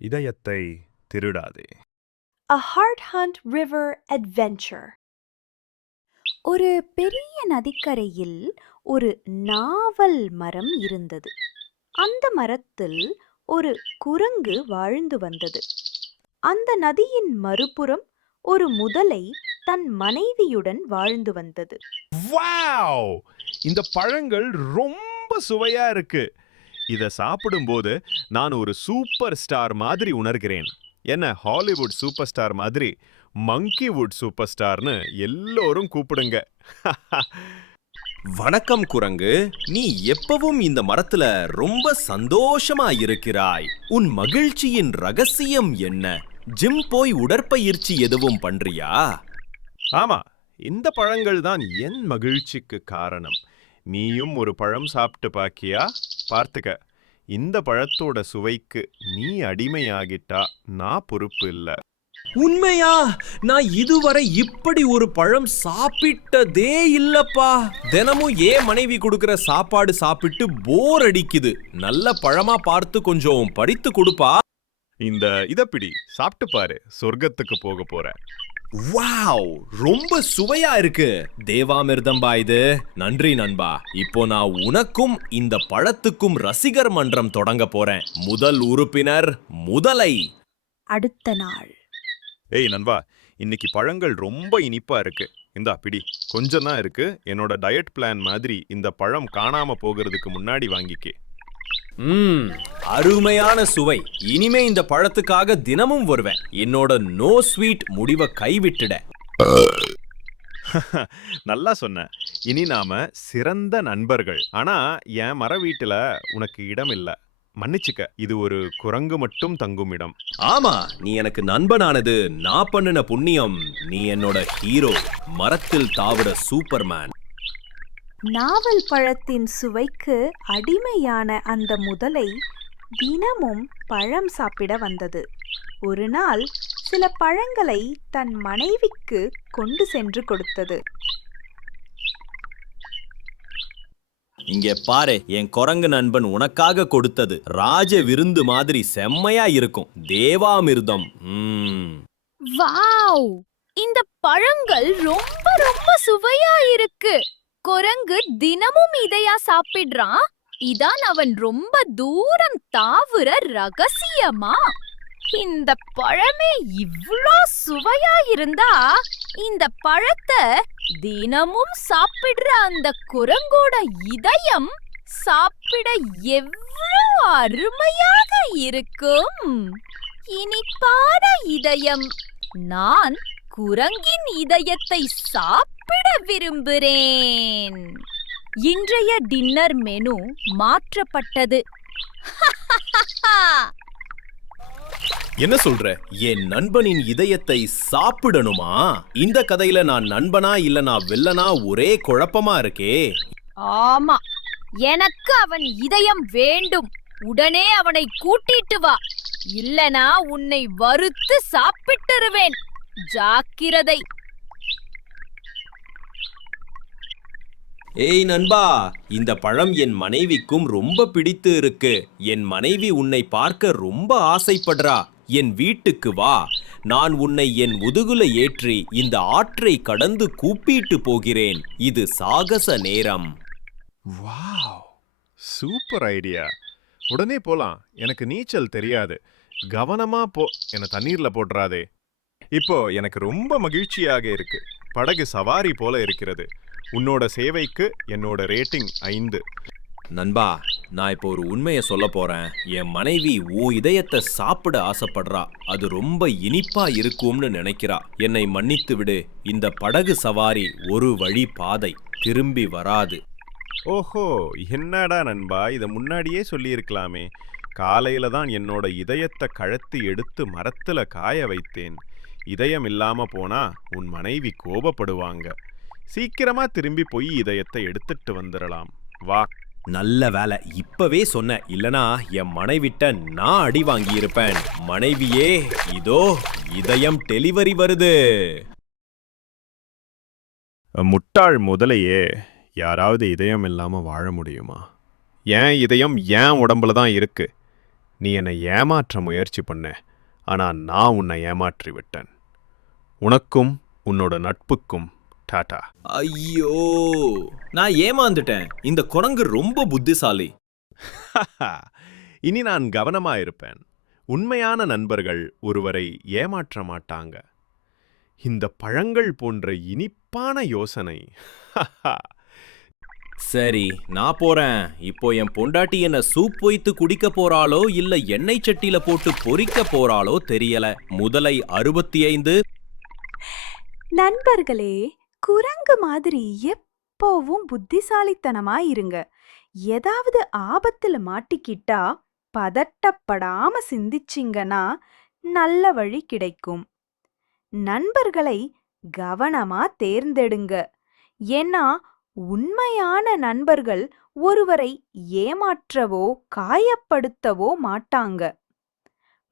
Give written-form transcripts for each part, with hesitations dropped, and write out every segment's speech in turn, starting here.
இதயத்தை திருடாதே. A Heart Hunt River Adventure. ஒரு பெரிய நதிக்கரையில் ஒரு நாவல் மரம் இருந்தது. அந்த மரத்தில் ஒரு குரங்கு வாழ்ந்து வந்தது. அந்த நதியின் மறுபுறம் ஒரு முதலை தன் மனைவியுடன் வாழ்ந்து வந்தது. வாவ்! இந்த பழங்கள் ரொம்ப சுவையா இருக்கு. இத சாப்பிடும்போது நான் ஒரு சூப்பர் ஸ்டார் மாதிரி உணர்கிறேன். என்ன ஹாலிவுட் சூப்பர் ஸ்டார் மாதிரி மங்கிவுட் சூப்பர் ஸ்டார்னு எல்லோரும் கூப்பிடுங்க. வணக்கம் குரங்கு. நீ எப்பவும் இந்த மரத்துல ரொம்ப சந்தோஷமா இருக்கிறாய். உன் மகிழ்ச்சியின் ரகசியம் என்ன? ஜிம் போய் உடற்பயிற்சி எதுவும் பண்றியா? ஆமா, இந்த பழங்கள் தான் என் மகிழ்ச்சிக்கு காரணம். நீயும் ஒரு பழம் சாப்பிட்டு பாக்கியா? பார்த்துக்க, இந்த பழத்தோட சுவைக்கு நீ அடிமையாகிட்டா நான் பொறுப்பு இல்ல. உண்மையா? நான் இதுவரை இப்படி ஒரு பழம் சாப்பிட்டதே இல்லப்பா. தினமும் ஏன் மனைவி கொடுக்கிற சாப்பாடு சாப்பிட்டு போர் அடிக்குது. நல்ல பழமா பார்த்து கொஞ்சம் படித்து கொடுப்பா. இத பிடி, சாப்பிட்டு பாரு, சொர்க்கத்துக்கு போக போற. வாவ், ரொம்ப சுவையா இருக்கு. தேவாமிர்தம்பா இது. நன்றி நண்பா. இப்போ நான் உனக்கும் இந்த பழத்துக்கும் ரசிகர் மன்றம் தொடங்க போறேன். முதல் உறுப்பினர் முதலை. அடுத்த நாள். ஏய் நண்பா, இன்னைக்கு பழங்கள் ரொம்ப இனிப்பா இருக்கு. இந்தா பிடி, கொஞ்சம் தான் இருக்கு. என்னோட டயட் பிளான் மாதிரி இந்த பழம் காணாம போகிறதுக்கு முன்னாடி வாங்கிக்கே. அருமையான சுவை. இனிமே இந்த பழத்துக்காக தினமும் வருவேன். என்னோட நோ ஸ்வீட் முடிவை கைவிட்டுட. நல்லா சொன்ன. இனி நாம சிறந்த நண்பர்கள். ஆனா என் மர வீட்டுல உனக்கு இடம் இல்ல. மன்னிச்சுக்க, இது ஒரு குரங்கு மட்டும் தங்கும் இடம். ஆமா, நீ எனக்கு நண்பனானது நான் பண்ணின புண்ணியம். நீ என்னோட ஹீரோ, மரத்தில் தாவுற சூப்பர்மேன். நாவல் பழத்தின் சுவைக்கு அடிமையான அந்த முதலை தினமும் பழம் சாப்பிட வந்தது. ஒரு நாள் சில பழங்களை தன் மனைவிக்கு கொண்டு சென்று கொடுத்தது. இங்க பாரு, என் குரங்கு நண்பன் உனக்காக கொடுத்தது ராஜ விருந்து மாதிரி செம்மையா இருக்கும். தேவாமிர்தம். வாவ், இந்த பழங்கள் ரொம்ப ரொம்ப சுவையா இருக்கு. குரங்கு தினமும் இதையா சாப்பிடுறான்? இதான் அவன் ரொம்ப தூரம் தாவுற ரகசியமா? இந்த பழமே இவ்ளோ சுவையா இருந்தா இந்த பழத்தை தினமும் சாப்பிடுற அந்த குரங்கோட இதயம் சாப்பிட எவ்வளவு அருமையாக இருக்கும். இனிப்பான இதயம். நான் குரங்கின் இதயத்தை சாப்பிட விரும்புகிறேன். இன்றைய டின்னர் மெனு மாற்றப்பட்டது. என்ன சொல்ற? என் நண்பனின் இதயத்தை சாப்பிடணுமா? இந்த கதையில நான் நண்பனா இல்ல நான் வில்லனா ஒரே குழப்பமா இருக்கே. ஆமா, எனக்கு அவன் இதயம் வேண்டும். உடனே அவனை கூட்டிட்டு வா, இல்லனா உன்னை வறுத்து சாப்பிட்டுருவேன். ஜாக்கிரதை. ஏய் நண்பா, இந்த பழம் என் மனைவிக்கும் ரொம்ப பிடித்து இருக்கு. என் மனைவி உன்னை பார்க்க ரொம்ப ஆசைப்படுறா. என் வீட்டுக்கு வா. நான் உன்னை என் முதுகுல ஏற்றி இந்த ஆற்றை கடந்து கூப்பிட்டு போகிறேன். இது சாகச நேரம். Wow, super idea. உடனே போலாம். எனக்கு நீச்சல் தெரியாது. கவனமா போ, என்ன தண்ணீர்ல போட்டுறாதே. இப்போ எனக்கு ரொம்ப மகிழ்ச்சியாக இருக்கு. படகு சவாரி போல இருக்கிறது. உன்னோட சேவைக்கு என்னோட ரேட்டிங் 5. நண்பா, நான் இப்போ ஒரு உண்மையை சொல்ல போறேன். என் மனைவி உன் இதயத்தை சாப்பிட ஆசைப்படுறா. அது ரொம்ப இனிப்பா இருக்கும்னு நினைக்கிறா. என்னை மன்னித்து விடு. இந்த படகு சவாரி ஒரு வழி பாதை, திரும்பி வராது. ஓஹோ, என்னடா நண்பா, இதை முன்னாடியே சொல்லியிருக்கலாமே. காலையில தான் என்னோட இதயத்தை கழத்தி எடுத்து மரத்துல காய வைத்தேன். இதயம் இல்லாம போனா உன் மனைவி கோபப்படுவாங்க. சீக்கிரமா திரும்பி போய் இதயத்தை எடுத்துட்டு வந்துடலாம். வா. நல்ல வேலை, இப்பவே சொன்ன. இல்லனா என் மனைவிட்ட நான் அடி வாங்கி இருப்பேன். மனைவியே, இதோ இதயம் டெலிவரி வருது. முட்டாள் முதலையே, யாராவது இதயம் இல்லாம வாழ முடியுமா? என் இதயம் என் உடம்புல தான் இருக்கு. நீ என்னை ஏமாற்ற முயற்சி பண்ண, ஆனா நான் உன்னை ஏமாற்றி விட்டேன். உனக்கும் உன்னோட நட்புக்கும் டாடா. ஐயோ, நான் ஏமாந்துட்டேன். இந்த குரங்கு ரொம்ப புத்திசாலி. இனி நான் கவனமா இருப்பேன். உண்மையான நண்பர்கள் ஒருவரை ஏமாற்ற மாட்டாங்க. இந்த பழங்கள் போன்ற இனிப்பான யோசனை. சரி, நான் போறேன். இப்போ என் பொண்டாட்டி என்ன சூப் வைத்து குடிக்க போறாளோ இல்ல எண்ணெய் சட்டியில போட்டு பொரிக்க போறாளோ தெரியல. முதலை 65. நண்பர்களே, குரங்கு மாதிரி எப்போவும் புத்திசாலித்தனமா இருங்க. ஏதாவது ஆபத்துல மாட்டிக்கிட்டா பதட்டப்படாம சிந்திச்சிங்கன்னா நல்ல வழி கிடைக்கும். நண்பர்களை கவனமா தேர்ந்தெடுங்க. ஏன்னா உண்மையான நண்பர்கள் ஒருவரை ஏமாற்றவோ காயப்படுத்தவோ மாட்டாங்க.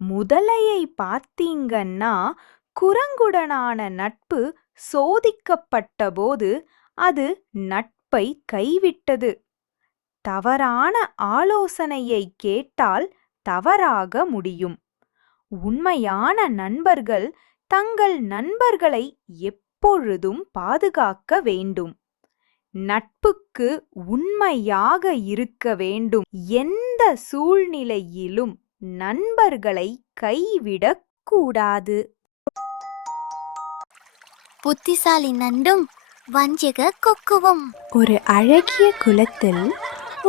முதலையை பார்த்தீங்கன்னா குரங்குடனான நட்பு சோதிக்கப்பட்டபோது அது நட்பை கைவிட்டது. தவறான ஆலோசனையை கேட்டால் தவறாக முடியும். உண்மையான நண்பர்கள் தங்கள் நண்பர்களை எப்பொழுதும் பாதுகாக்க வேண்டும். நட்புக்கு உண்மையாக இருக்க வேண்டும். எந்த சூழ்நிலையிலும் நண்பர்களை கைவிடக் கூடாது. புத்திசாலி நண்டும் வஞ்சக கொக்குவும். ஒரு அழகிய குளத்தில்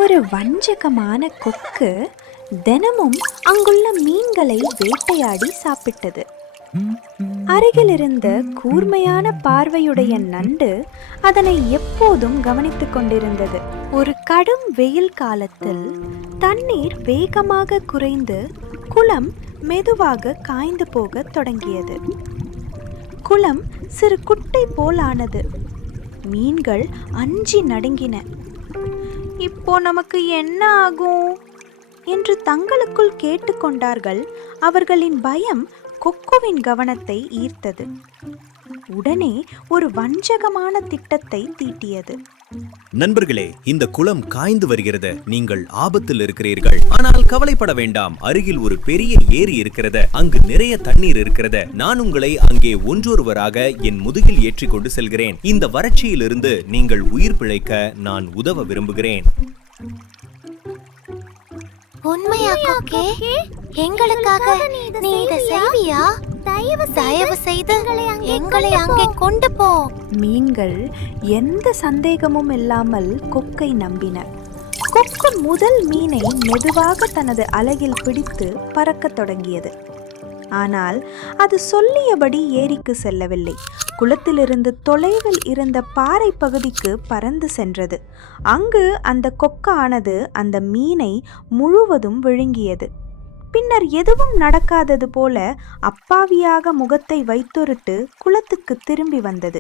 ஒரு வஞ்சகமான கொக்கு தினமும் அங்குள்ள மீன்களை வேட்டையாடி சாப்பிட்டது. அருகிலிருந்த கூர்மையான பார்வையுடைய நண்டு அதனை எப்போதும் கவனித்துக் கொண்டிருந்தது. ஒரு கடும் வெயில் காலத்தில் தண்ணீர் வேகமாக குறைந்து குளம் மெதுவாக காய்ந்து போகத் தொடங்கியது. குளம் சிறு குட்டை போலானது. மீன்கள் அஞ்சி நடுங்கின. இப்போ நமக்கு என்ன ஆகும் என்று தங்களுக்குள் கேட்டுக்கொண்டார்கள். அவர்களின் பயம் கொக்குவின் கவனத்தை ஈர்த்தது. உடனே ஒரு வஞ்சகமான திட்டத்தை தீட்டியது. நண்பர்களே, இந்த குளம் காய்ந்து வருகிறது. நீங்கள் ஆபத்தில் இருக்கிறீர்கள். ஆனால் கவலைப்பட வேண்டாம். அருகில் ஒரு பெரிய ஏரி இருக்கிறது. அங்கு நிறைய தண்ணீர் இருக்கிறது. நான் உங்களை அங்கே ஒன்றொருவராக என் முதுகில் ஏற்றிக் கொண்டு செல்கிறேன். இந்த வறட்சியிலிருந்து நீங்கள் உயிர் பிழைக்க நான் உதவ விரும்புகிறேன். உண்மையா கொக்கே? எங்களுக்காக நீ இதை செய்வியா? தயவு செய்து எங்களை அங்கே கொண்டு போ. மீன்கள் எந்த சந்தேகமும் இல்லாமல் கொக்கை நம்பின. கொக்கு முதல் மீனை மெதுவாக தனது அலகில் பிடித்து பறக்கத் தொடங்கியது. ஆனால் அது சொல்லியபடி ஏரிக்கு செல்லவில்லை. குளத்திலிருந்து தொலைவில் இருந்த பாறை பகுதிக்கு பறந்து சென்றது. அங்கு அந்த கொக்கானது அந்த மீனை முழுவதும் விழுங்கியது. பின்னர் எதுவும் நடக்காதது போல அப்பாவியாக முகத்தை வைத்தொருட்டு குளத்துக்கு திரும்பி வந்தது.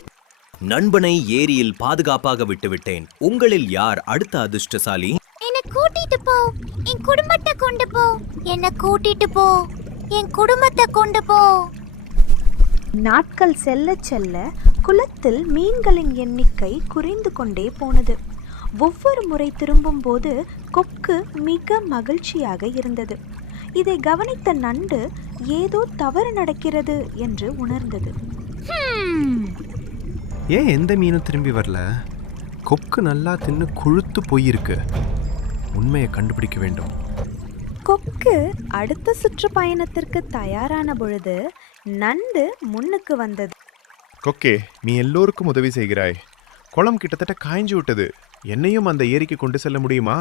நண்பனை ஏரியில் பாதுகாப்பாக விட்டுவிட்டேன். உங்களில் யார் அடுத்த அதிர்ஷ்டசாலி? என்னை கூட்டிட்டு போ. என் குடும்பத்தை கொண்டு போ. என்னை கூட்டிட்டு போ. என் குடும்பத்தை கொண்டு போ. நாட்கள் செல்ல செல்ல குளத்தில் மீன்களின் எண்ணிக்கை குறைந்து கொண்டே போனது. ஒவ்வொரு முறை திரும்பும் போது கொக்கு மிக மகிழ்ச்சியாக இருந்தது. இதை கவனித்த நண்டு ஏதோ தவறு நடக்கிறது என்று உணர்ந்தது. ஏன் எந்த மீனும் திரும்பி வரல? கொக்கு நல்லா தின்னு கொழுத்து போயிருக்கு. உண்மையை கண்டுபிடிக்க வேண்டும். கொக்கு அடுத்த சுற்றுப்பயணத்திற்கு தயாரான பொழுது நண்டு முன்னுக்கு வந்தது. கொக்கே, நீ எல்லோருக்கும் உதவி செய்கிறாய். குளம் கிட்டத்தட்ட காய்ஞ்சு விட்டது. என்னையும் அந்த ஏரிக்கு கொண்டு செல்ல முடியுமா?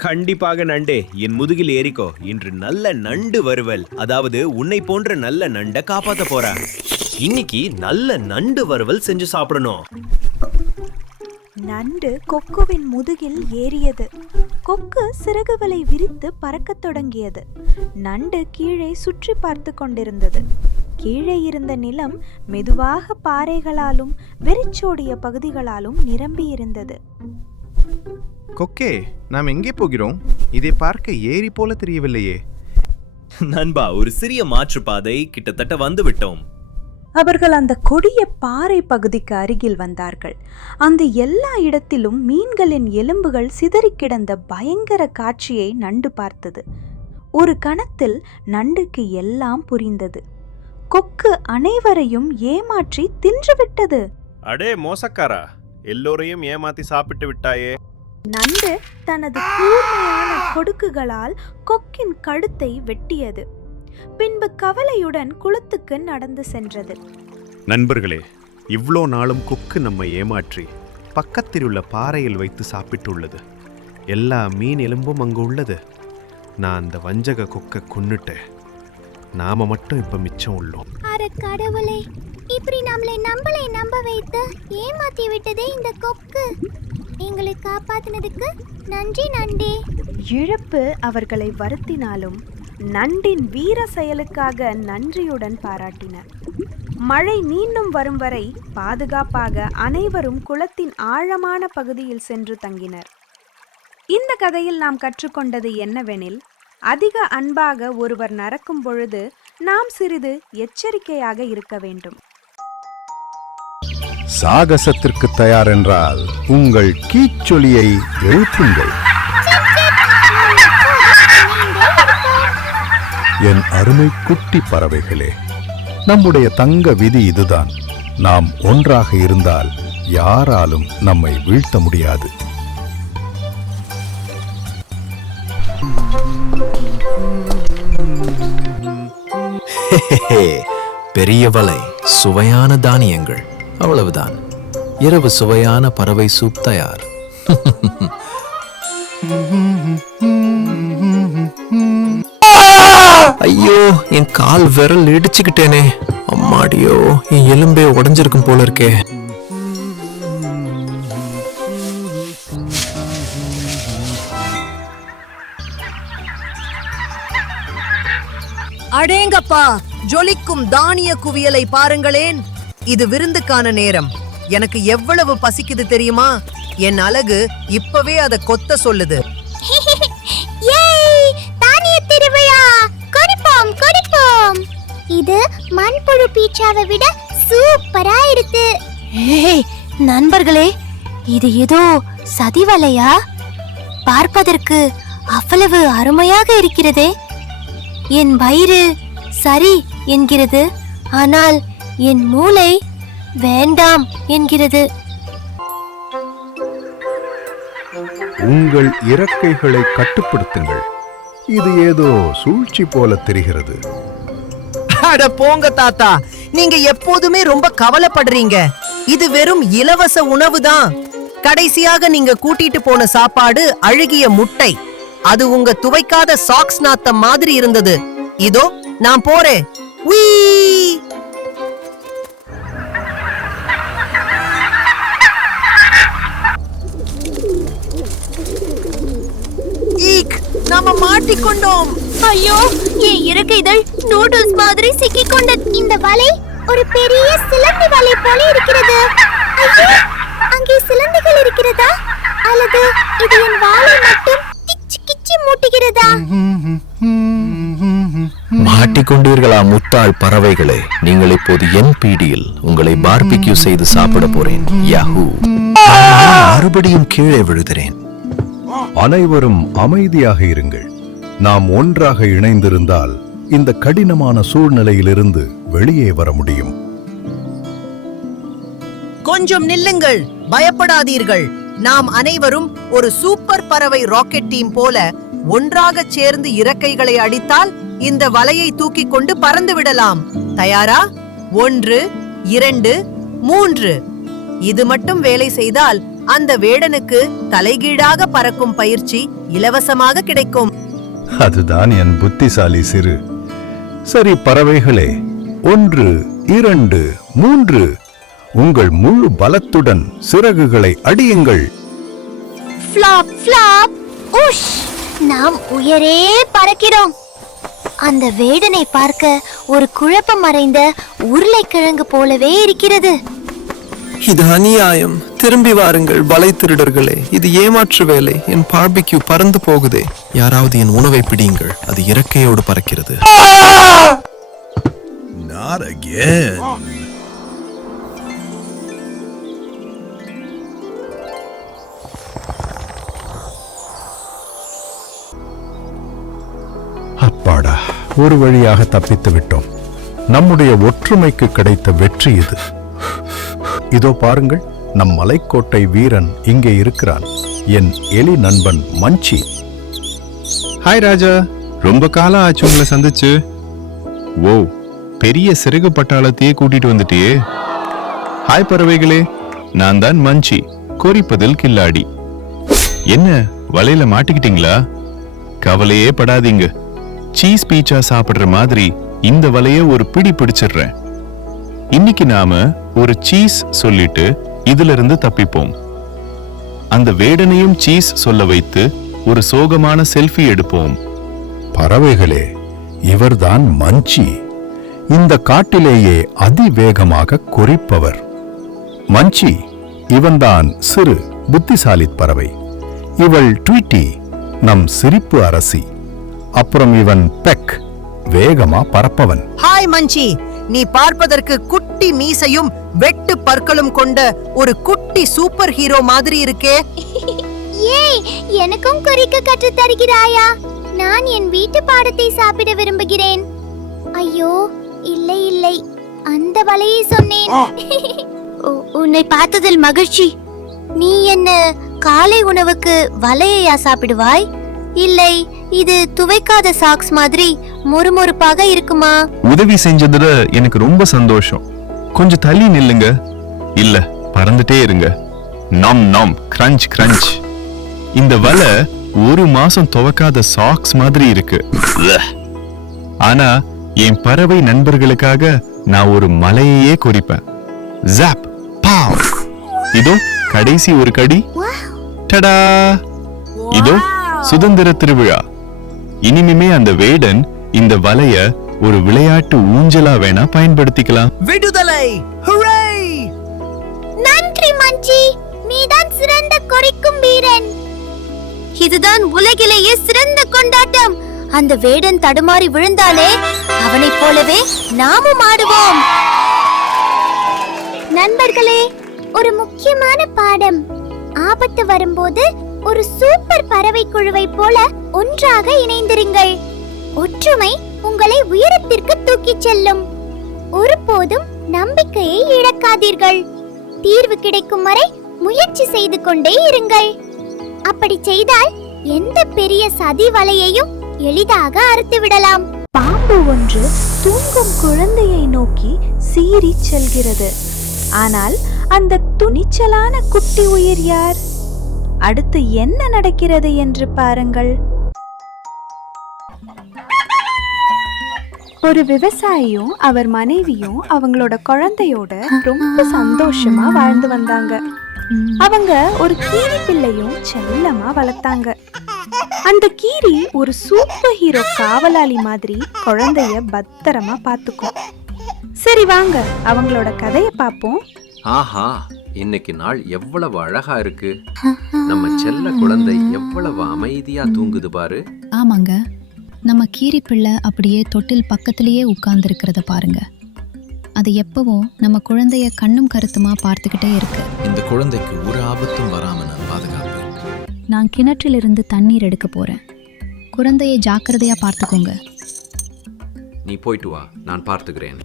கண்டிப்பாக நண்டே, என் முதுகில் ஏறிக்கோ. இன்று நல்ல நண்டு வறுவல், அதாவது உன்னை போன்ற நல்ல நண்டை காப்பாத்த போறேன். இன்னைக்கு நல்ல நண்டு வறுவல் செஞ்சு சாப்பிடணும். நண்டு கொக்குவின் முதுகில் ஏறியது. கொக்கு சிறகுகளை விரித்து பறக்கத் தொடங்கியது. நண்டு கீழே சுற்றி பார்த்து கொண்டிருந்தது. கீழே இருந்த நிலம் மெதுவாக பாறைகளாலும் வெறிச்சோடிய பகுதிகளாலும் நிரம்பி இருந்தது. கொக்கே, நாம் எங்கே போகிறோம்? இதை பார்க்க ஏரி போல தெரியவில்லையே. நண்பா, ஒரு சிறிய மாற்றுப்பாதை, கிட்டத்தட்ட வந்து விட்டோம். அவர்கள் அந்த கொடிய பாறை பகுதிக்கு அருகில் வந்தார்கள். அந்த எல்லா இடத்திலும் மீன்களின் எலும்புகள் சிதறி கிடந்த பயங்கர காட்சியை நண்டு பார்த்தது. ஒரு கணத்தில் நண்டுக்கு எல்லாம் புரிந்தது. கொக்கு அனைவரையும் ஏமாற்றி தின்றுவிட்டது. அடே மோசக்காரா, எல்லோரையும் ஏமாத்தி சாப்பிட்டு விட்டாயே. நண்டு தனது கூர்மையான கொடுக்குகளால் கொக்கின் கழுத்தை வெட்டியது. பின்பு கவலையுடன் குளத்துக்கு நடந்து சென்றது. நண்பர்களே, இவ்வளோ நாளும் கொக்கு நம்மை ஏமாற்றி பக்கத்தில் உள்ள பாறையில் வைத்து சாப்பிட்டுள்ளது. எல்லா மீன் எலும்பும் அங்கு உள்ளது. நான் அந்த வஞ்சக கொக்கை கொன்னுட்டேன். நாம மட்டும் இப்ப மிச்சம் உள்ளோம். அட கடவுளே, இப்படி நம்மளை நம்ப வைத்து ஏமாத்தி விட்டதே இந்த கொக்கு. எங்களை காப்பாத்தினதுக்கு நன்றி நண்டே. இழப்பு அவர்களை வருத்தினாலும் நண்டின் வீர செயலுக்காக நன்றியுடன் பாராட்டினர். மழை மீண்டும் வரும் வரை பாதுகாப்பாக அனைவரும் குளத்தின் ஆழமான பகுதியில் சென்று தங்கினர். இந்த கதையில் நாம் கற்றுக்கொண்டது என்னவெனில், அதிக அன்பாக ஒருவர் நடக்கும் பொழுது நாம் சிறிது எச்சரிக்கையாக இருக்க வேண்டும். சாகசத்திற்கு தயார் என்றால் உங்கள் கீச்சொலியை எழுப்புங்கள். என் அருமை குட்டி பறவைகளே, நம்முடைய தங்க விதி இதுதான். நாம் ஒன்றாக இருந்தால் யாராலும் நம்மை வீழ்த்த முடியாது. பெரிய வலை, சுவையான தானியங்கள், அவ்வளவுதான். இரவு சுவையான பறவை சூப் தயார். ஐயோ, என் கால் விரல் இடிச்சுக்கிட்டேனே. அம்மாடியோ, என் எலும்பே உடைஞ்சிருக்கும் போல இருக்கே. அடேங்கப்பா, ஜொலிக்கும் தானிய குவியலை பாருங்களேன். இது விருந்துக்கான நேரம். எனக்கு எவ்வளவு பசிக்குது தெரியுமா? என் அழகு இப்பவே அதை கொத்த சொல்லுது. ஏய், தானிய திருவிழா! குடிப்போம் குடிப்போம். இது மண்புழு பீட்சாவை விட சூப்பரா இருக்கு. ஏய் நண்பர்களே, இது ஏதோ சதிவலையா? பார்ப்பதற்கு அவ்வளவு அருமையாக இருக்கிறதே. என் வயிறு சரி என்கிறது, ஆனால் என் மூளை வேண்டாம் என்கிறது. உங்கள் இறக்கைகளை கட்டுப்படுத்துங்கள். இது ஏதோ சூழ்ச்சி போல தெரிகிறது. அட போங்க தாத்தா, நீங்க எப்போதுமே ரொம்ப கவலைப்படுறீங்க. இது வெறும் இலவச உணவு தான். கடைசியாக நீங்க கூட்டிட்டு போன சாப்பாடு அழுகிய முட்டை. அது உங்க துவைக்காத சாக்ஸ் நாத்தம் மாதிரி இருந்தது. இதோ நான் போறேன். உய்! ஈக், நாம மாட்டிக்கொண்டோம். ஐயோ, என் இறக்கைகள் நூடுல்ஸ் மாதிரி சிக்கிக்கொண்டது. இந்த வலை ஒரு பெரிய சிலந்தி வலை போல இருக்கிறது. ஐயோ, அங்கே சிலந்திகள் இருக்கிறதா? அல்லது இது என் வாலை மட்டும் கிச்சு கிச்சு மூட்டுகிறதா? மாட்டிக்கொண்டீர்களா முட்டாள் பறவைகளே? நீங்கள் இப்போது என் பீடியில் உங்களை பார்பிக்யூ செய்து சாப்பிட போறேன். யாஹூ! மறுபடியும் கீழே விழுகிறேன். அனைவரும் அமைதியாக இருங்கள். நாம் ஒன்றாக இணைந்திருந்தால் இந்த கடினமான சூழ்நிலையிலிருந்து வெளியே வர முடியும். கொஞ்சம் நில்லுங்கள், பயப்படாதீர்கள். நாம் அனைவரும் ஒரு சூப்பர் பறவை ராக்கெட் டீம் போல ஒன்றாக சேர்ந்து இறக்கைகளை அடித்தால் இந்த வலையை தூக்கி கொண்டு பறந்து விடலாம். தயாரா? 1, 2, 3. இது மட்டும் வேலை செய்தால் அந்த வேடனுக்கு தலைகீழாக பறக்கும் பயிற்சி இலவசமாக கிடைக்கும். அதுதான் என் புத்திசாலி சிறு. சரி பறவைகளே, 1, 2, 3. உங்கள் முழு பலத்துடன் சிறகுகளை அடியுங்கள். ஃப்ளாப் ஃப்ளாப் உஷ்! நாம் உயரே பறக்கிறோம். அந்த வேடனை பார்க்க ஒரு குழப்பம் மறைந்த உருளைக்கிழங்கு போலவே இருக்கிறது. இது அநியாயம். திரும்பி வாருங்கள் வலை திருடர்களே. இது ஏமாற்று வேலை. என் பார்பிக்யூ பறந்து போகுதே. யாராவது என் உணவை பிடியுங்கள். அது இறக்கையோடு பறக்கிறது. Not again. அப்பாடா, ஒரு வழியாக தப்பித்து விட்டோம். நம்முடைய ஒற்றுமைக்கு கிடைத்த வெற்றி இது. இதோ பாருங்கள், நம் மலைக்கோட்டை வீரன் இங்கே இருக்கிறான். என் எலி நண்பன் மஞ்சி. ஹாய் ராஜா, ரொம்ப காலம் ஆச்சு உங்களை சந்திச்சு. ஓ, பெரிய சிறகு பட்டாளத்தையே கூட்டிட்டு வந்துட்டியே. ஹாய் பறவைகளே, நான் தான் மஞ்சி, கொறிப்பதில் கில்லாடி. என்ன, வலையில மாட்டிக்கிட்டீங்களா? கவலையே படாதீங்க. சீஸ் பீட்சா சாப்பிடுற மாதிரி இந்த வலைய ஒரு பிடி பிடிச்சிடுறேன். இன்னைக்கு நாம ஒரு சீஸ் சொல்லிட்டு இதுல இருந்து தப்பிப்போம். அந்த வேடனையும் சீஸ் சொல்ல வைத்து ஒரு சோகமான செல்ஃபி எடுப்போம். பறவைகளே, இவர்தான் மஞ்சி. இந்த காட்டிலேயே அதிவேகமாக கொறிப்பவர். மஞ்சி, இவன்தான் சிறு புத்திசாலி பறவை. இவள் ட்வீட்டி, நம் சிரிப்பு அரசி. அப்புறம் இவன் பெக், வேகமா பறப்பவன். ஹாய் மஞ்சி, நீ பார்ப்பதற்கு குட்டி மீசையும் வெட்டு பற்களும் கொண்ட ஒரு குட்டி சூப்பர் ஹீரோ மாதிரி இருக்கே. ஏய், எனக்கும் குறிக்க கற்றுத் தருகிறாயா? நான் என் வீட்டு பாடத்தை சாப்பிட விரும்புகிறேன். ஐயோ, இல்லை இல்லை, அந்த வலையை சொன்னேன். உன்னை பார்த்ததில் மகிழ்ச்சி. நீ என்ன காலை உணவுக்கு வலையா சாப்பிடுவாய்? இல்லை, இது துவைக்காத சாக்ஸ் மாதிரி மொறுமொறுப்பாக இருக்குமா? உதவி செஞ்சதுல எனக்கு ரொம்ப சந்தோஷம். கொஞ்சம் தள்ளி நில்லுங்க. இல்ல, பறந்துட்டே இருங்க. நம் நம் கிரஞ்ச் கிரஞ்ச். இந்த வலை ஒரு மாசம் துவைக்காத சாக்ஸ் மாதிரி இருக்கு. ஆனா என் பறவை நண்பர்களுக்காக நான் ஒரு மலையையே கொறிப்பேன். ஜாப் பாவ். இதோ கடைசி ஒரு கடி. டடா! இதோ சுதந்திர திருவிழா. இனிமே அந்த வேடன் இந்த வலைய ஒரு விளையாட்டு ஊஞ்சலா வேணா பயன்படுத்திக்கலாம். விடுதலை! ஹூரே! நன்றி மஞ்சி, நீதான் சிறந்த கொறிக்கும் வீரன். இதுதான் உலகிலேயே சிறந்த கொண்டாட்டம். அந்த வேடன் தடுமாறி விழுந்தாலே அவனைப் போலவே நாமும் ஆடுவோம். நண்பர்களே, ஒரு முக்கியமான பாடம். ஆபத்து வரும்போது ஒரு சூப்பர் பறவை குழுவை போல ஒன்றாக இணைந்திருங்கள். ஒற்றுமை உங்களை உயரத்திற்கு தூக்கிச் செல்லும். ஒருபோதும் நம்பிக்கையை இழக்காதீர்கள். தீர்வு கிடைக்கும் வரை முயற்சி செய்து கொண்டே இருங்கள். அப்படி செய்தால் எந்த பெரிய சதி வலையையும் எளிதாக அறுத்து விடலாம். பாம்பு ஒன்று தூங்கும் குழந்தையை நோக்கி சீறி செல்கிறது. ஆனால் அந்த துணிச்சலான குட்டி உயிர் யார்? அடுத்து என்ன நடக்கிறது என்று பாருங்கள். ஒரு விவசாயியும் அவர் மனைவியும் அவங்களோட குழந்தையோட ரொம்ப சந்தோஷமா வாழ்ந்து வந்தாங்க. அவங்க ஒரு கீரி பிள்ளையும் செல்லமா வளர்த்தாங்க. அந்த கீரி ஒரு சூப்பர் ஹீரோ காவலாளி மாதிரி குழந்தைய பத்திரமா பாத்துக்கும். சரி, வாங்க அவங்களோட கதையை பார்ப்போம். ஆஹா, இன்னைக்கு நாள் எவ்வளவு அழகா இருக்கு. நம்ம செல்ல குழந்தை எவ்வளவு அமைதியா தூங்குது பாரு. ஆமாங்க, நம்ம கீரி பிள்ளை அப்படியே தொட்டில் பக்கத்திலேயே உட்கார்ந்து இருக்கிறத பாருங்க. அது எப்பவும் நம்ம குழந்தைய கண்ணும் கருத்துமா பார்த்துக்கிட்டே இருக்கு. இந்த குழந்தைக்கு ஒரு ஆபத்தும் வராம நான் பாதுகாப்பேன். நான் கிணற்றிலிருந்து தண்ணீர் எடுக்க போறேன். குழந்தையை ஜாக்கிரதையா பார்த்துக்கோங்க. நீ போயிட்டு வா, நான் பார்த்துக்கிறேன்.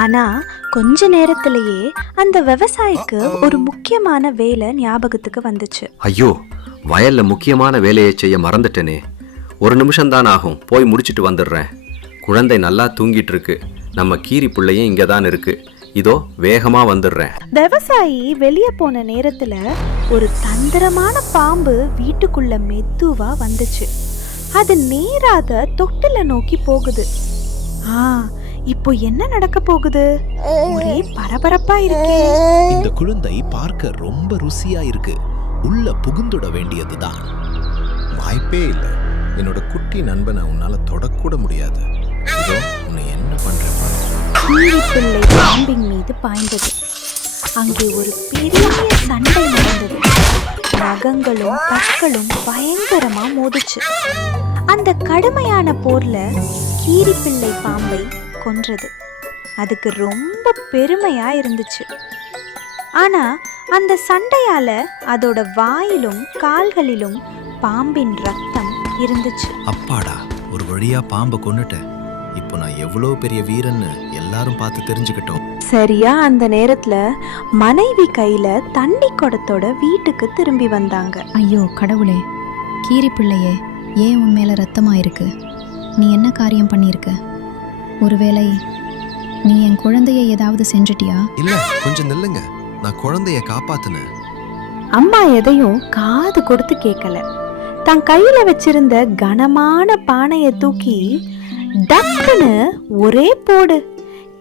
ஆனா கொஞ்ச நேரத்திலேயே அந்த விவசாயிக்கு ஒரு முக்கியமான வேலை ஞாபகத்துக்கு வந்துச்சு. ஐயோ, வயல்ல முக்கியமான வேலையை செய்ய மறந்துட்டேனே. ஒரு நிமிஷம் தான் ஆகும், போய் முடிச்சிட்டு வந்துடுறேன். குழந்தை நல்லா தூங்கிட்டு இருக்கு. நம்ம கீரி பிள்ளையும் இங்க தான் இருக்கு. இதோ வேகமா வந்துடுறேன். விவசாயி வெளியே போன நேரத்துல ஒரு தந்திரமான பாம்பு வீட்டுக்குள்ள மெதுவா வந்துச்சு. அது நேராக தொட்டில நோக்கி போகுது. இப்போ என்ன நடக்க போகுது? ஒரே பரபரப்பா இருக்கு. இந்த குழந்தை பார்க்க ரொம்ப ருசியா இருக்கு. உள்ள புகுந்துட வேண்டியதுதான். வாய்ப்பே இல்லை. என்னோட குட்டி நண்பனை உன்னால தொடக்கூட முடியாது. இதோ உன்னை என்ன பண்றேன். கீரி பிள்ளை பாம்பின் மீது பாய்ந்தது. அங்கே ஒரு பெரிய சண்டை நடந்தது. நகங்களும் பற்களும் பயங்கரமா மோதுச்சு. அந்த கடுமையான போர்ல கீரி பிள்ளை பாம்பை கொன்றது. அதுக்கு ரொம்ப பெருமையா இருந்துச்சு. ஆனா அந்த சண்டையால அதோட வாயிலும் கால்களிலும் பாம்பின் ரத்தம் இருந்துச்சு. அப்பாடா, ஒரு வழியா பாம்பை கொன்னுட்டேன். இப்போ நான் எவ்வளோ பெரிய வீரன்னு எல்லாரும் பார்த்து தெரிஞ்சுக்கிட்டோம். சரியா அந்த நேரத்துல மனைவி கையில தண்ணி குடத்தோட வீட்டுக்கு திரும்பி வந்தாங்க. ஐயோ கடவுளே, கீரி பிள்ளையே, ஏன் உன் மேல ரத்தமா இருக்கு? நீ என்ன காரியம் பண்ணியிருக்க? ஒருவேளை நீ என் குழந்தைய ஏதாவது செஞ்சிட்டியா? இல்ல, கொஞ்சம் நில்லுங்க. நான் குழந்தைய காப்பாத்துனேன். அம்மா எதையும் காது கொடுத்து கேட்கல. தன் கையில வச்சிருந்த கனமான பானைய தூக்கி டக்குன்னு ஒரே போடு.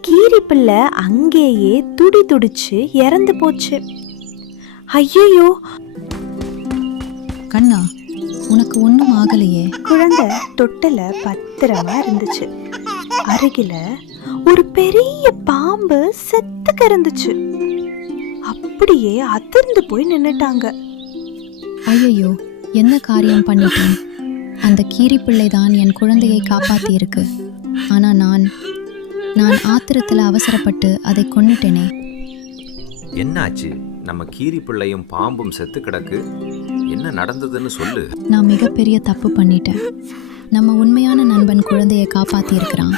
கீரி பிள்ளை அங்கேயே துடி துடிச்சு இறந்து போச்சு. ஐயோ, கண்ணா, உனக்கு ஒன்றும் ஆகலையே? குழந்தை தொட்டில பத்திரமா இருந்துச்சு. அருகில ஒரு பெரிய பாம்பு செத்து கிடந்துச்சு. அப்படியே அதிர்ந்து போய் நின்னுட்டாங்க. ஐயோ, என்ன காரியம் பண்ணிட்டேன்? அந்த கீரி பிள்ளை தான் என் குழந்தையை காப்பாத்தி இருக்கு. ஆனா நான் ஆத்திரத்துல அவசரப்பட்டு அதை கொன்னுட்டேனே. என்னாச்சு? நம்ம கீரி பிள்ளையும் பாம்பும் செத்து கிடக்கு. என்ன நடந்ததுன்னு சொல்லு. நான் மிகப்பெரிய தப்பு பண்ணிட்டேன். நம்ம உண்மையான நண்பன் குழந்தையை காப்பாத்தி இருக்கிறான்.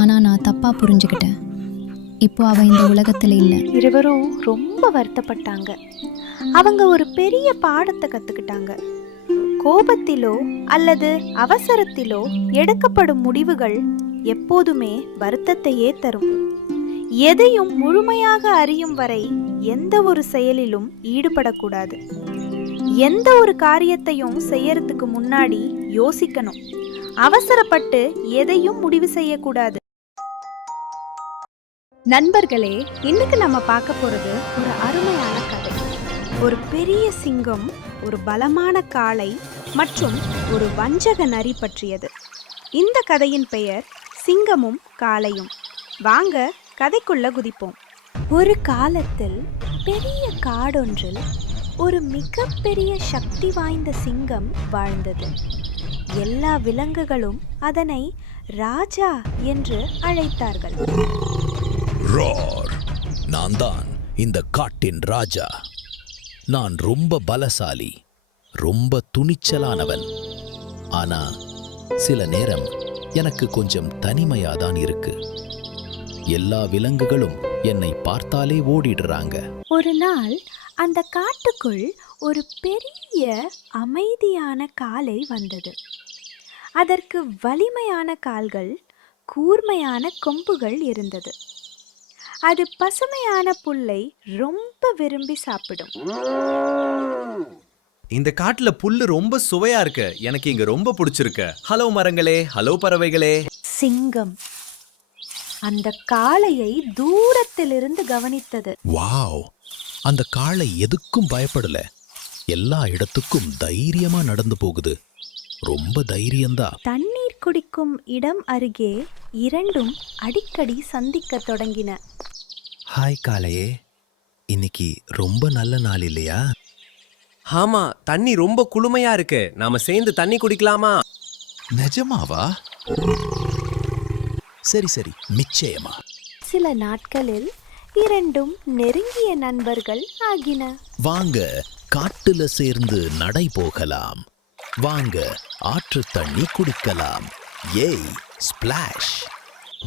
ஆனா நான் தப்பா புரிஞ்சுக்கிட்டேன். இப்போ அவ இந்த உலகத்துல இல்ல. இருவரும் ரொம்ப வருத்தப்பட்டாங்க. அவங்க ஒரு பெரிய பாடத்தை கத்துக்கிட்டாங்க. கோபத்திலோ அல்லது அவசரத்திலோ எடுக்கப்படும் முடிவுகள் எப்போதுமே வருத்தத்தையே தரும். எதையும் முழுமையாக அறியும் வரை எந்த ஒரு செயலிலும் ஈடுபடக்கூடாது. எந்த ஒரு காரியத்தையும் செய்யறதுக்கு முன்னாடி யோசிக்கணும். அவசரப்பட்டு எதையும் முடிவு செய்யக்கூடாது. நண்பர்களே, இன்னைக்கு நம்ம பார்க்க போறது ஒரு அருமையான கதை. ஒரு பெரிய சிங்கம், ஒரு பலமான காளை மற்றும் ஒரு வஞ்சக நரி பற்றியது. இந்த கதையின் பெயர் சிங்கமும் காளையும். வாங்க கதைக்குள்ள குதிப்போம். ஒரு காலத்தில் பெரிய காடொன்றில் ஒரு மிகப்பெரிய சக்தி வாய்ந்த சிங்கம் வாழ்ந்தது. எல்லா விலங்குகளும் அதனை ராஜா என்று அழைத்தார்கள். நான் தான் இந்த காட்டின் ராஜா. நான் ரொம்ப பலசாலி, ரொம்ப துணிச்சலானவன். ஆனா சில நேரம் எனக்கு கொஞ்சம் தனிமையாதான் இருக்கு. எல்லா விலங்குகளும் என்னை பார்த்தாலே ஓடிடுறாங்க. ஒரு நாள் அந்த காட்டுக்குள் ஒரு பெரிய அமைதியான காளை வந்தது. அதற்கு வலிமையான கால்கள், கூர்மையான கொம்புகள் இருந்தது. அது பசுமையான புல்லை ரொம்ப விரும்பி சாப்பிடும். இந்த காட்டுல புல்லு ரொம்ப சுவையா இருக்கு. எனக்கு இங்க ரொம்ப பிடிச்சிருக்கு. ஹலோ மரங்களே, ஹலோ பறவைகளே. சிங்கம் அந்த காளையை தூரத்திலிருந்து கவனித்தது. வாவ், அந்த காளை எதுக்கும் பயப்படல. எல்லா இடத்துக்கும் தைரியமா நடந்து போகுது. ரொம்ப தைரியம்தான். தண்ணீர் குடிக்கும் இடம் அருகே இரண்டும் அடிக்கடி சந்திக்க தொடங்கின. ஹாய் காளையே, இன்னைக்கு ரொம்ப நல்ல நாள் இல்லையா? ஆமா, தண்ணி ரொம்ப குளுமையா இருக்கு. நாம சேர்ந்து தண்ணி குடிக்கலாமா? நிஜமாவா? சரி சரி, நிச்சயமா. சில நாட்களில் இரண்டும் நெருங்கிய நண்பர்கள் ஆகின. வாங்க காட்டுல சேர்ந்து நடை போகலாம். வாங்க ஆற்று தண்ணி குடிக்கலாம். ஏய் ஸ்பிளாஷ்.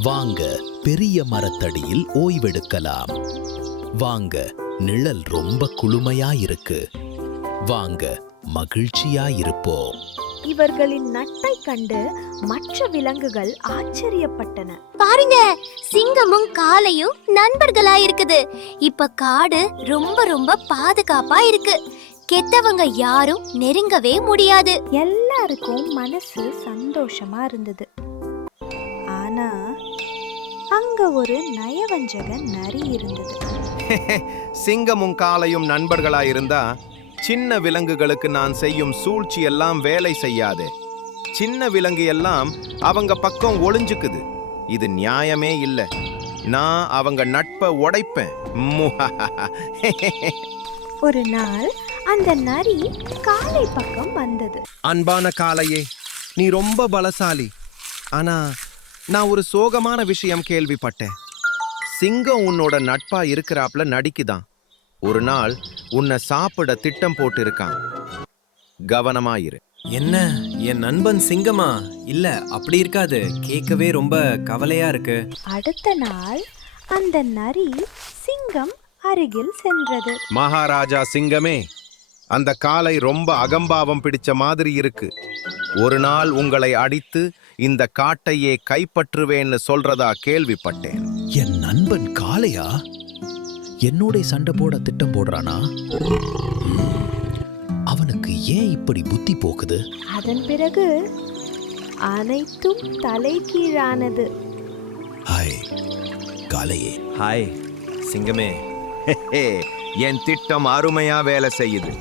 வாங்க பெரிய மரத்தடியில் ஓய்வெடுக்கலாம். வாங்க நிழல் ரொம்ப குளுமையா இருக்கு. வாங்க மகிழ்ச்சியா இருப்போம். இவர்களின் நட்பை கண்டு மற்ற விலங்குகள் ஆச்சரியப்பட்டன. பாருங்க, சிங்கமும் காளையும் நண்பர்களா இருக்குது. இப்ப காடு ரொம்ப ரொம்ப பாதுகாப்பா இருக்கு. கெட்டவங்க யாரும் நெருங்கவே முடியாது. எல்லாருக்கும் மனசு சந்தோஷமா இருந்தது. ஆனா அங்க ஒரு நயவஞ்சக நரி இருந்தது. சிங்கமும் காளையும் நண்பர்களாயிருந்தா சின்ன விலங்குகளுக்கு நான் செய்யும் சூழ்ச்சி எல்லாம் வேலை செய்யாது. சின்ன விலங்கு எல்லாம் அவங்க பக்கம் ஒளிஞ்சுக்குது. இது நியாயமே இல்லை. நான் அவங்க நட்பை உடைப்பேன். ஒரு நாள் அந்த நரி காளை பக்கம் வந்தது. அன்பான காளையே, நீ ரொம்ப பலசாலி. ஆனா நான் ஒரு சோகமான விஷயம் கேள்விப்பட்டேன். சிங்கம் உன்னோட நட்பா இருக்கிறாப்ல நடிக்குதான். ஒரு நாள் உன்னை சாப்பிட திட்டம் போட்டிருக்கான். கவனமாயிரு. என்ன, என் நண்பன் சிங்கமா? இல்ல, அப்படி இருக்காது. கேட்கவே ரொம்ப கவலையா இருக்கு. அடுத்த நாள் அந்த நரி சிங்கம் அருகில் சென்றது. மகாராஜா சிங்கமே, அந்த காலை ரொம்ப அகம்பாவம் பிடிச்ச மாதிரி இருக்கு. ஒரு நாள் உங்களை அடித்து இந்த காட்டையே கைப்பற்றுவேன்னு சொல்றதா கேள்விப்பட்டேன். என் நண்பன் காளையா என்னோட சண்டை போட திட்டம் போடுறானா? அவனுக்கு ஏன் இப்படி புத்தி போக்குது? அதன் பிறகு அனைத்தும் தலைகீழானது. ஹாய் காளையே. ஹாய் சிங்கமே. என் திட்டம் அருமையா வேலை செய்யுது.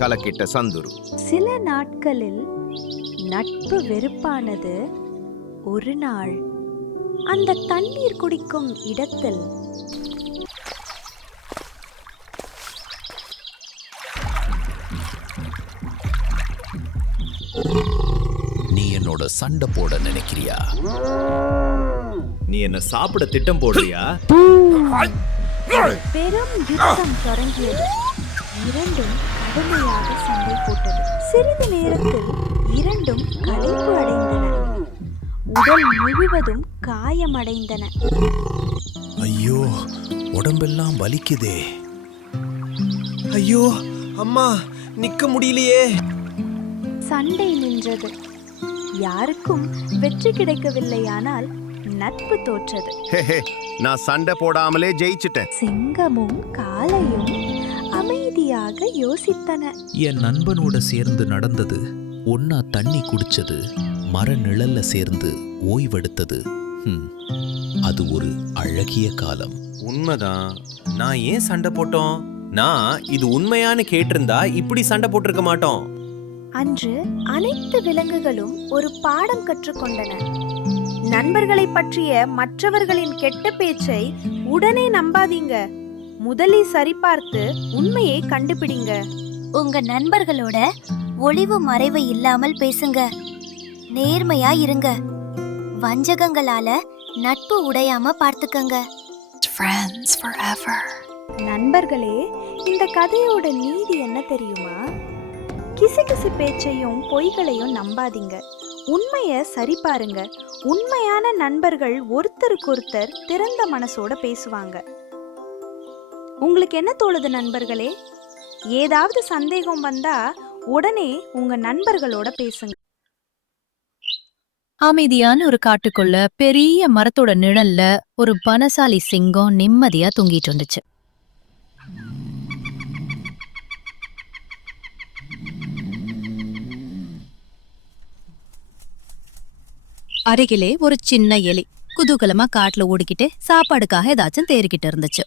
கலக்கிட்ட சந்துரு. சில நாட்களில் நட்பு வெறுப்பானது. ஒரு நாள் அந்த தண்ணீர் குடிக்கும் இடத்தில் நீ என்னோட சண்டை போட நினைக்கிறியா? நீ என்ன சாப்பிட திட்டம் போடுறியா? பெரும் யுத்தம் தொடங்கியது. இரண்டும் கடுமையாக சண்டை போட்டது. சிறிது நேரத்தில் இரண்டும் களைப்பு அடைந்தன. உடல் முழுவதும் காயமடைந்தன. ஐயோ, உடம்பெல்லாம் வலிக்குதே. ஐயோ அம்மா, நிக்க முடியலையே. சண்டை நின்றது. யாருக்கும் வெற்றி கிடைக்கவில்லை. ஆனால் நட்பு தோற்றது. நான் சண்டை போடாமலே ஜெயிச்சிட்டேன். சிங்கமும் காளையும் அமைதியாக யோசித்தன. என் நண்பனோட சேர்ந்து நடந்தது, ஒன்னா தண்ணி குடிச்சது, மர நிழல்ல சேர்ந்து ஓய்வெடுத்தது. அது ஒரு அழகிய காலம். உண்மைதான். நான் ஏன் சண்டை போட்டோம்? நான் இது உண்மையான்னு கேட்டிருந்தா இப்படி சண்டை போட்டிருக்க மாட்டோம். அன்று அனைத்து விலங்குகளும் ஒரு பாடம் கற்றுக்கொண்டன. நண்பர்களை பற்றிய மற்றவர்களின் கெட்ட பேச்சை உடனே நம்பாதீங்க. முதலில் சரிபார்த்து உண்மையை கண்டுபிடிங்க. உங்க நண்பர்களோட ஒளிவு மறைவு இல்லாமல் பேசுங்க. நேர்மையா இருங்க. வஞ்சகங்களால நட்பு உடையாம பார்த்துக்கங்க. நண்பர்களே, இந்த கதையோட நீதி என்ன தெரியுமா? கிசுகிசு பேச்சையும் பொய்களையும் நம்பாதீங்க. உண்மைய சரி பாருங்க. உண்மையான நண்பர்கள் ஒருத்தருக்கொருத்தர் திறந்த மனசோட பேசுவாங்க. உங்களுக்கு என்ன தோணுது நண்பர்களே? ஏதாவது சந்தேகம் வந்தா உடனே உங்க நண்பர்களோட பேசுங்க. அமைதியான ஒரு காட்டுக்குள்ள பெரிய மரத்தோட நிழல்ல ஒரு பனசாலி சிங்கம் நிம்மதியா தூங்கிட்டு இருந்துச்சு. அருகிலே ஒரு சின்ன எலி குதூகலமா காட்டுல ஓடிக்கிட்டு சாப்பாடுக்காக ஏதாச்சும் தேறிக்கிட்டு இருந்துச்சு.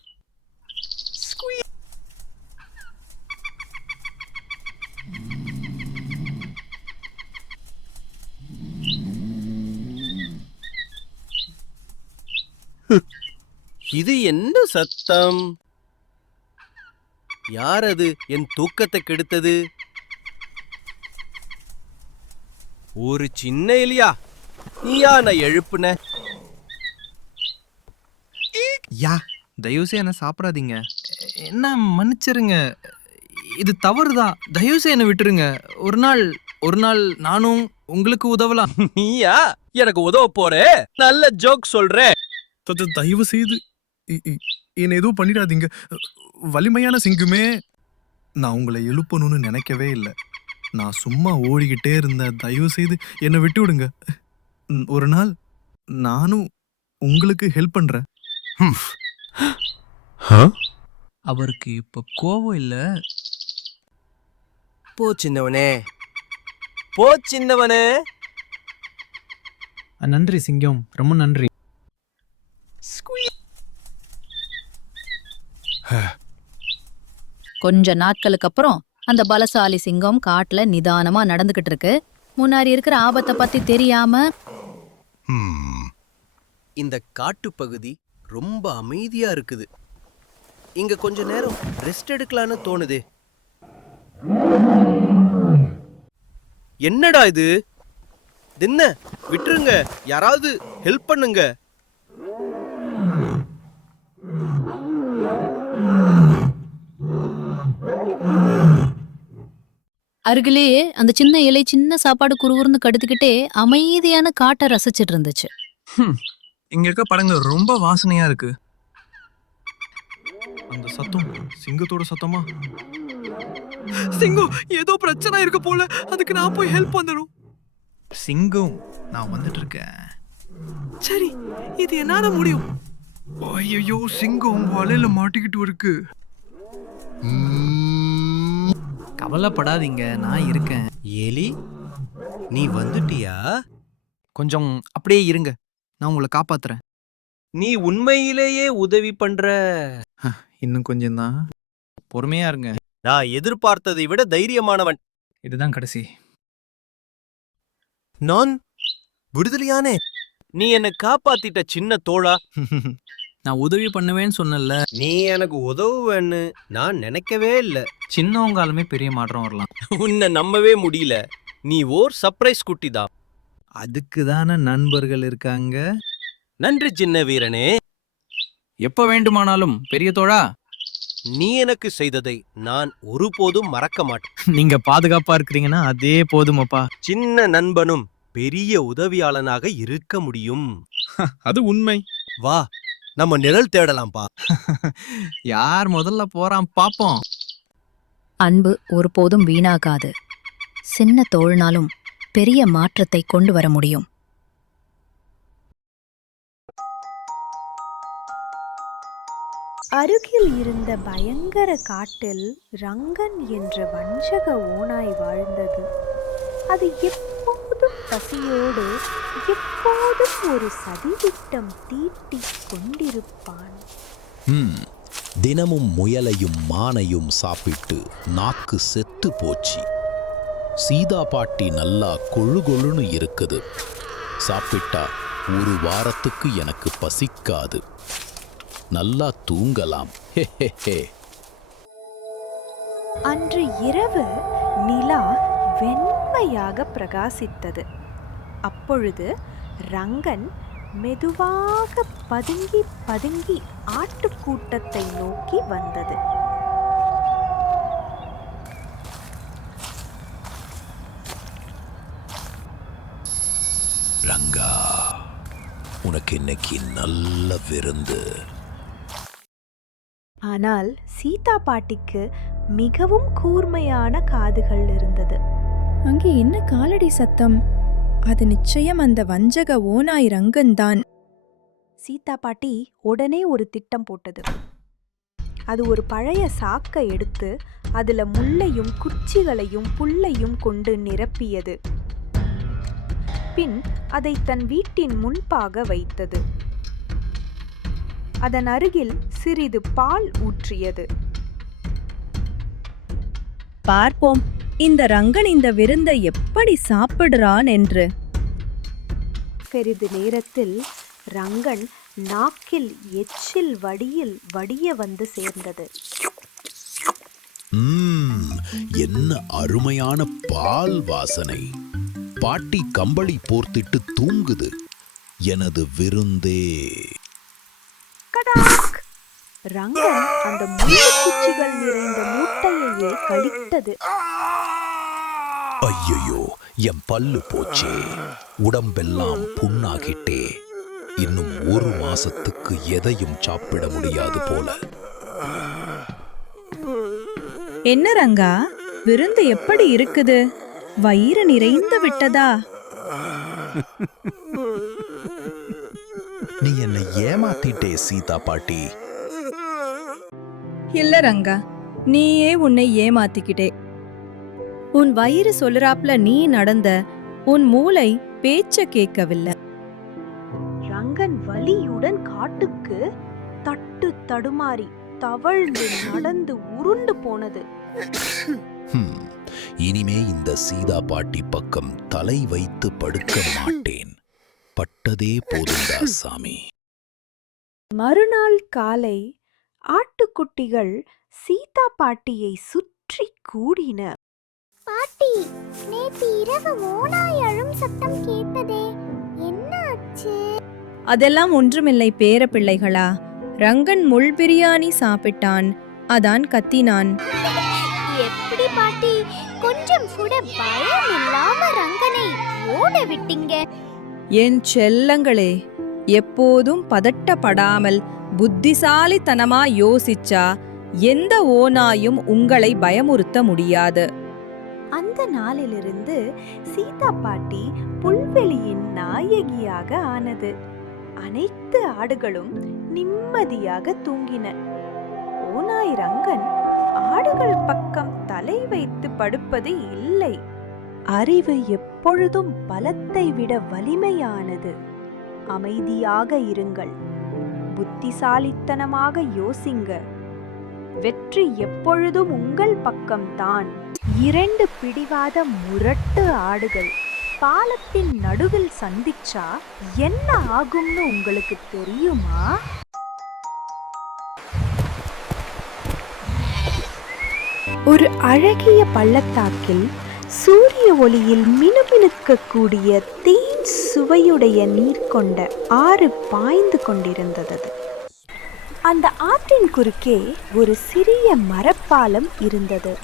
இது என்ன சத்தம்? யார் அது என் தூக்கத்தை கெடுத்தது? ஒரு சின்ன எலியா? நீயா நான் எழுப்புன? யா, தயவுசெய்து என்ன சாப்பிடாதீங்க. என்ன மன்னிச்சிருங்க, இது தவறுதான். தயவுசெய்து என்ன விட்டுருங்க. ஒரு நாள் நானும் உங்களுக்கு உதவலாம். நீயா எனக்கு உதவ போறே? நல்ல ஜோக் சொல்றேன். தயவு செய்து என்ன எதுவும் பண்ணிடாதீங்க. வலிமையான சிங்குமே, நான் உங்களை எழுப்பணும்னு நினைக்கவே இல்லை. நான் சும்மா ஓடிக்கிட்டே இருந்தேன். தயவு செய்து என்னை விட்டு விடுங்க. ஒரு நாள் நானும் உங்களுக்கு ஹெல்ப் பண்றேன். அவருக்கு இப்ப கோவம் இல்ல. போ சின்னவனே, போ சின்னவனே. நன்றி சிங்கம், ரொம்ப நன்றி. கொஞ்ச நாட்களுக்கு அப்புறம் அந்த பலசாலி சிங்கம் காட்டுல நிதானமா நடந்துகிட்டு இருக்கு. முன்னாடி இருக்கிற ஆபத்தை பத்தி தெரியாம. இந்த காட்டு பகுதி ரொம்ப அமைதியா இருக்குது. இங்க கொஞ்ச நேரம் ரெஸ்ட் எடுக்கலான்னு தோணுது. என்னடா இது? என்ன விட்டுருங்க, யாராவது ஹெல்ப் பண்ணுங்க. அருகிலேயே அந்த சின்ன இலை சின்ன சாப்பாடு குறுகுறுன்னு கடுத்துக்கிட்டே அமைதியான காட்டை ரசிச்சிட்டு இருந்துச்சு. இங்க இருக்க பழங்கள் ரொம்ப வாசனையா இருக்கு. அந்த சத்தம் சிங்கத்தோட சத்தமா? சிங்கம் ஏதோ பிரச்சனை இருக்கு போல, அதுக்கு நான் போய் ஹெல்ப் பண்ணணும். சிங்கம், நான் வந்துட்டு இருக்கேன். சரி, இது என்னால முடியும். ஐயோ, சிங்கம் வலையில மாட்டிக்கிட்டு இருக்கு. கவலைப்படாதீங்க, நான் இருக்கேன். எலி, நீ வந்துட்டியா? கொஞ்சம் அப்படியே இருங்க, நான் உங்களை காப்பாத்துறேன். நீ உண்மையிலேயே உதவி பண்ற. இன்னும் கொஞ்சம் தான், பொறுமையா இருங்க. நான் எதிர்பார்த்ததை விட தைரியமானவன். இதுதான் கடைசி. நான் விடுதலையானே. நீ என்னை காப்பாத்திட்ட சின்ன தோழா. நான் உதவி பண்ணுவேன்னு சொன்னல. நீ எனக்கு உதவுவேன்னு நான் நினைக்கவே இல்ல. சின்னவங்காலுமே பெரிய மாற்றம் வரலாம். உன்னை நம்பவே முடியல. நீ ஓர் சர்ப்ரைஸ் குட்டிதான். அதுக்கு தானே நண்பர்கள் இருக்காங்க. நன்றி சின்ன வீரனே. எப்ப வேண்டுமானாலும் பெரிய தோழா. நீ எனக்கு செய்ததை நான் ஒருபோதும் மறக்க மாட்டேன். நீங்க பாதுகாப்பா இருக்கிறீங்கன்னா அதே போதுமப்பா. சின்ன நண்பனும் பெரிய உதவியாளனாக இருக்க முடியும். அது உண்மை. வா, நம்ம நிழல் தேடலாம்பா. யார் முதல்ல போறான் பாப்போம். அன்பு ஒருபோதும் வீணாகாது. சின்ன தோழ்னாலும் பெரிய மாற்றத்தை கொண்டு வர முடியும். அருகில் இருந்த பயங்கர காட்டில் ரங்கன் என்ற வஞ்சக ஓநாய் வாழ்ந்தது. அது எப்போதும் பசியோடு எப்போதும் ஒரு சதித்திட்டம் தீட்டிக் கொண்டிருப்பான். தினமும் முயலையும் மானையும் சாப்பிட்டு நாக்கு செத்து போச்சு. சீதா பாட்டி நல்லா கொழு கொழுன்னு இருக்குது. சாப்பிட்டா ஒரு வாரத்துக்கு எனக்கு பசிக்காது. நல்லா தூங்கலாம். அன்று இரவு நிலா வெண்மையாக பிரகாசித்தது. அப்பொழுது ரங்கன் மெதுவாக பதுங்கி பதுங்கி ஆட்டுக்கூட்டத்தை நோக்கி வந்தது. ரங்கா, உனக்கு இன்னைக்கு நல்ல விருந்து. ஆனால் சீதா பாட்டிக்கு மிகவும் கூர்மையான காதுகள் இருந்தது. அங்கே என்ன காலடி சத்தம்? அது நிச்சயம் அந்த வஞ்சக ஓநாய் ரங்கன் தான். சீதா பாட்டி உடனே ஒரு திட்டம் போட்டது. அது ஒரு பழைய சாக்கை எடுத்து அதுல முள்ளையும் குச்சிகளையும் புல்லையும் கொண்டு நிரப்பியது. பின் அதை தன் வீட்டின் முன்பாக வைத்தது. அதன் அருகில் சிறிது பால் ஊற்றியது. பார்ப்போம் இந்த ரங்கன் இந்த விருந்தை எப்படி சாப்பிடுறான் என்று. சிறிது நேரத்தில் ரங்கன் நாக்கில் எச்சில் வடிய வந்து சேர்ந்தது. என்ன அருமையான பால் வாசனை. பாட்டி கம்பளி போர்த்திட்டு தூங்குது. எனது விருந்தே. ரங்கன் அந்த முள்ளுக்குச்சிகள் நிறைந்த மூட்டையையே கழித்தது. ஐயோ, என் பல்லு போச்சே. உடம்பெல்லாம் புண்ணாகிட்டே. இன்னும் ஒரு மாசத்துக்கு எதையும் சாப்பிட முடியாது போல. என்ன ரங்கா, விருந்து எப்படி இருக்குது? வயிறு நிறைந்து விட்டதா? நீ என்னை ஏமாத்திட்டே சீதா பாட்டி. இல்ல ரங்கா, நீயே உன்னை ஏமாத்திக்கிட்டே. உன் வயிறு சொல்றாப்ல நீ நடந்த, உன் மூளை பேச்ச கேட்கவில்லை. ரங்கன் வலியுடன் காட்டுக்கு தட்டு தடுமாறி தவழ்ந்து நடந்து உருண்டு போனது. இனிமே இந்த சீதா பாட்டி பக்கம் தலை வைத்து படுக்க மாட்டேன். பட்டதே போதுண்டா சாமி. மறுநாள் காலை ஆட்டுக்குட்டிகள் சீதா பாட்டியை சுற்றி கூடின. பாட்டி, நேத்து இரவு ஓநாய் அழும் சத்தம் கேட்டதே, என்ன ஆச்சு? அதெல்லாம் ஒன்றுமில்லை பேர பிள்ளைகளா. ரங்கன் முள் பிரியாணி சாப்பிட்டான், அதான் கத்தினான். குட்டி பாட்டி, கொஞ்சம் கூட பயம் இல்லாம ரங்கனை ஓட விட்டீங்க. என் செல்லங்களே, எப்போதும் பதட்டப்படாமல் புத்திசாலித்தனமா யோசிச்சா எந்த ஓநாயும் உங்களை பயமுறுத்த முடியாது. அந்த நாளிலிருந்து சீதா பாட்டி புல்வெளியின் நாயகியாக ஆனது. அனைத்து ஆடுகளும் நிம்மதியாக தூங்கின. ஓநாய் ரங்கன் ஆடுகள் பக்கம் தலை வைத்து படுப்பது இல்லை. அறிவு எப்பொழுதும் பலத்தை விட வலிமையானது. அமைதியாக இருங்கள், புத்திசாலித்தனமாக யோசிங்க. வெற்றி எப்பொழுதும் உங்கள் பக்கம்தான். 2 பிடிவாத முரட்டு ஆடுகள் பாலத்தின் நடுவில் சந்திச்சா என்ன ஆகும்னு உங்களுக்கு தெரியுமா? ஒரு அழகிய பள்ளத்தாக்கில் சூரிய ஒளியில் மினுமினுக்கக்கூடிய தேன் சுவையுடைய நீர் கொண்ட ஆறு பாய்ந்து கொண்டிருந்தது. அந்த ஆற்றின் குறுக்கே ஒரு சிறிய மரப்பாலம் இருந்தது.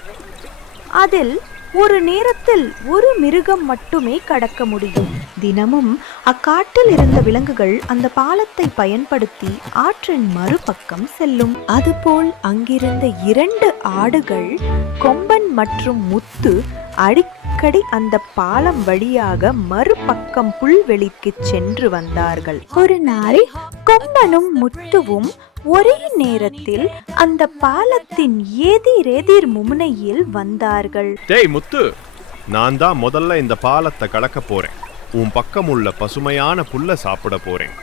அதில் ஒரு நேரத்தில் ஒரு மிருகம் மட்டுமே கடக்க முடியும். தினமும் அக்காட்டில் இருந்த விலங்குகள் அந்த பாலத்தை பயன்படுத்தி ஆற்றின் மறுபக்கம் செல்லும். அதுபோல் அங்கிருந்த 2 ஆடுகள், கொம்பன் மற்றும் முத்து, அடிக்கடி அந்த பாலம் வழியாக மறுபக்கம் புல்வெளிக்கு சென்று வந்தார்கள். ஒரு நாள் கொம்பனும் முத்துவும் ஒரே நேரத்தில் அந்த பாலத்தின் எதிரெதிர் முனையில் வந்தார்கள். டேய் முத்து, நான் தான் முதல்ல இந்த பாலத்தை கடக்க போறேன். உன் பக்கம் உள்ள பசுமையான புல்ல சாப்பிட போறேன்.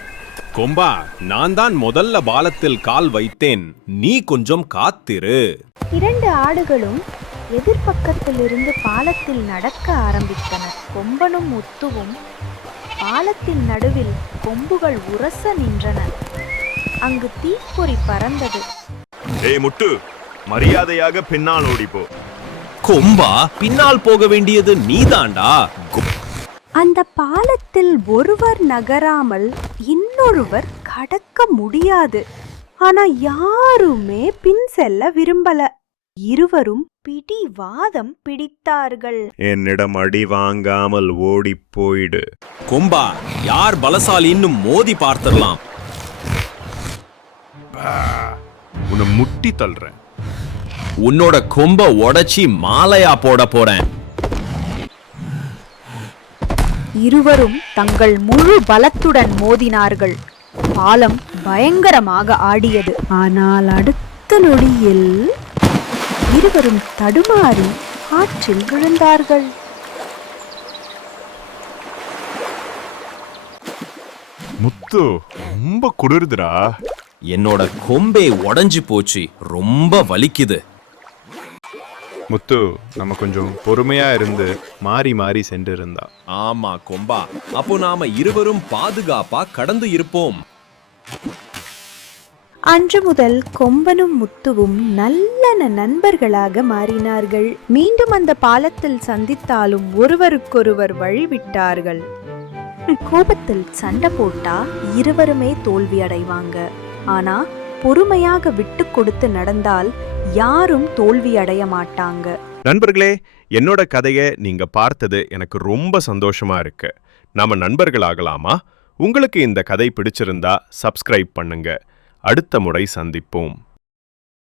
கொம்பா, நான் தான் முதல்ல பாலத்தில் கால் வைத்தேன், நீ கொஞ்சம் காத்திரு. 2 ஆடுகளும் எதிர்பக்கத்திலிருந்து பாலத்தில் நடக்க ஆரம்பித்தன. கொம்பனும் முத்துவும் பாலத்தின் நடுவில் கொம்புகள் உரச நின்றன. அங்கு தீப்பொறி பறந்தது. ஏய் முட்டு, மரியாதையாக பின்னால் ஓடிப்போ. கொம்பா, பின்னால் போக வேண்டியது நீதாண்டா. அந்த பாலத்தில் ஒருவர் நகராமல் இன்னொருவர் கடக்க முடியாது. ஆனா யாருமே பின் செல்ல விரும்பல. இருவரும் பிடிவாதம் பிடித்தார்கள். என்னிடம் அடி வாங்காமல் ஓடி போயிடு. கொம்பா, யார் பலசாலின்னு மோதி பார்த்திடலாம். உன்னை முட்டி தள்ளுறேன். உன்னோட கொம்ப உடைச்சி மாலையா போட போறேன். இருவரும் தங்கள் முழு பலத்துடன் மோதினார்கள். பாலம் பயங்கரமாக ஆடியது. ஆனால் அடுத்த நொடியில் இருவரும் தடுமாறி ஆற்றில் விழுந்தார்கள். முத்து, ரொம்ப குளிருதுடா. என்னோட கொம்பே உடைஞ்சு போச்சு, ரொம்ப வலிக்குது. முத்து, நம்ம கொஞ்சம் பொறுமையா இருந்து மாறி மாறி சென்று இருந்தா. ஆமா கொம்பா, அப்போ நாம இருவரும் பாதுகாப்பா கடந்து இருப்போம். அன்று முதல் கொம்பனும் முத்துவும் நல்ல நண்பர்களாக மாறினார்கள். மீண்டும் அந்த பாலத்தில் சந்தித்தாலும் ஒருவருக்கொருவர் வழிவிட்டார்கள். கோபத்தில் சண்டை போட்டா இருவருமே தோல்வி அடைவாங்க. ஆனா பொறுமையாக விட்டு கொடுத்து நடந்தால் யாரும் தோல்வி அடைய மாட்டாங்க. நண்பர்களே, என்னோட கதையை நீங்க பார்த்தது எனக்கு ரொம்ப சந்தோஷமா இருக்கு. நாம நண்பர்களாகலாமா? உங்களுக்கு இந்த கதை பிடிச்சிருந்தா சப்ஸ்கிரைப் பண்ணுங்க. அடுத்த முறை சந்திப்போம்.